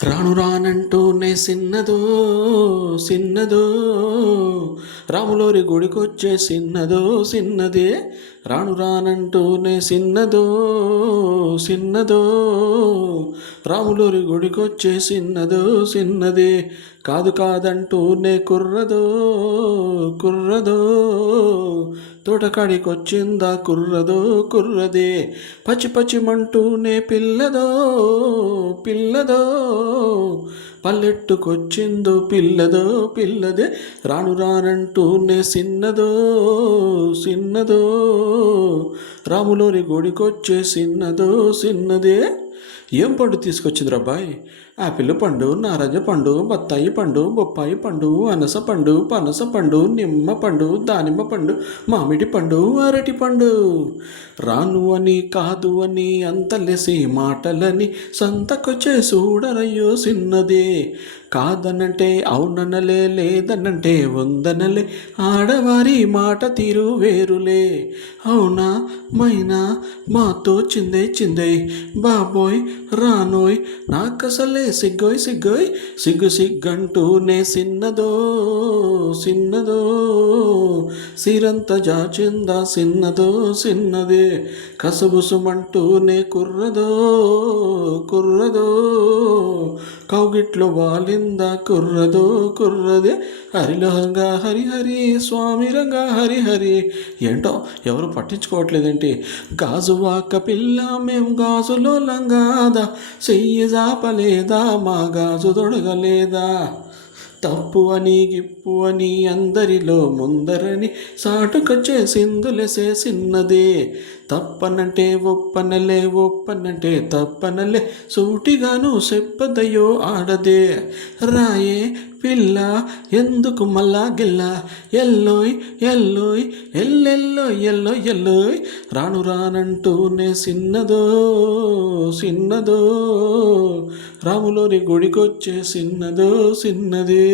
రాను రానంటూనే సిన్నదో సిన్నదో రాములోరి గుడికొచ్చే సిన్నదో సిన్నదే రాను రానంటూనే సిన్నదో సిన్నదో రాములోరి గుడికొచ్చే సిన్నదో సిన్నదే కాదు కాదంటూనే కుర్రదో కుర్రదో తోటకాడికొచ్చిందా కుర్రదో కుర్రదే పచ్చి పచ్చిమంటూనే పిల్లదో పిల్లదో పల్లెట్టుకొచ్చిందో పిల్లదో పిల్లదే రాను రానంటూనే సిన్నదో సిన్నదో రాములోరి గుడికొచ్చే సిన్నదో సిన్నదే ఏం పండు తీసుకొచ్చింది రబ్బాయ్ ఆపిల్ పండు నారజ పండు బత్తాయి పండు బొప్పాయి పండు అనస పండు పనస పండు నిమ్మ పండు దానిమ్మ పండు మామిడి పండు అరటి పండు రాను అని కాదు అని అంతలేసి మాటలని సంతకొచ్చే చూడరయ్యో సిన్నదే కాదనంటే అవుననలే లేదనంటే ఉందనలే ఆడవారి మాట తీరు వేరులే అవునా మైనా మాతో చిందే చిందే బాబోయ్ రానోయ్ నాకసలే సిగ్గోయ్ సిగ్గోయ్ సిగ్గు సిగ్గంటూనే సిన్నదో సిన్నదో సిరంత జాచిందా సిన్నదో సిన్నదే కసుబుసుమంటూనే కుర్రదో కుర్రదో కౌగిట్లో వాలిందా కుర్రదో కుర్రదే హరిలహంగా హరిహరి స్వామి రంగా హరిహరి ఏంటో ఎవరు పట్టించుకోవట్లేదేంటి గాజువాక పిల్ల మేము గాజులో లంగాదా చెయ్యి జాపలేదా మా గాజు దొడగలేదా తప్పు అని గిప్పు అని అందరిలో ముందరని సాటుకొచ్చే సిందులసే సిన్నదే తప్పనంటే ఒప్పనలే ఒప్పనంటే తప్పనలే సూటిగాను చెప్పదయ్యో ఆడదే రాయే పిల్ల ఎందుకు మళ్ళా గిల్ల ఎల్లోయ్ ఎల్లోయ్ ఎల్లెల్లో ఎల్లో ఎల్లోయ్ రాను రానంటూనే సిన్నదో సిన్నదో రాములోని గుడికొచ్చే సిన్నదో సిన్నదే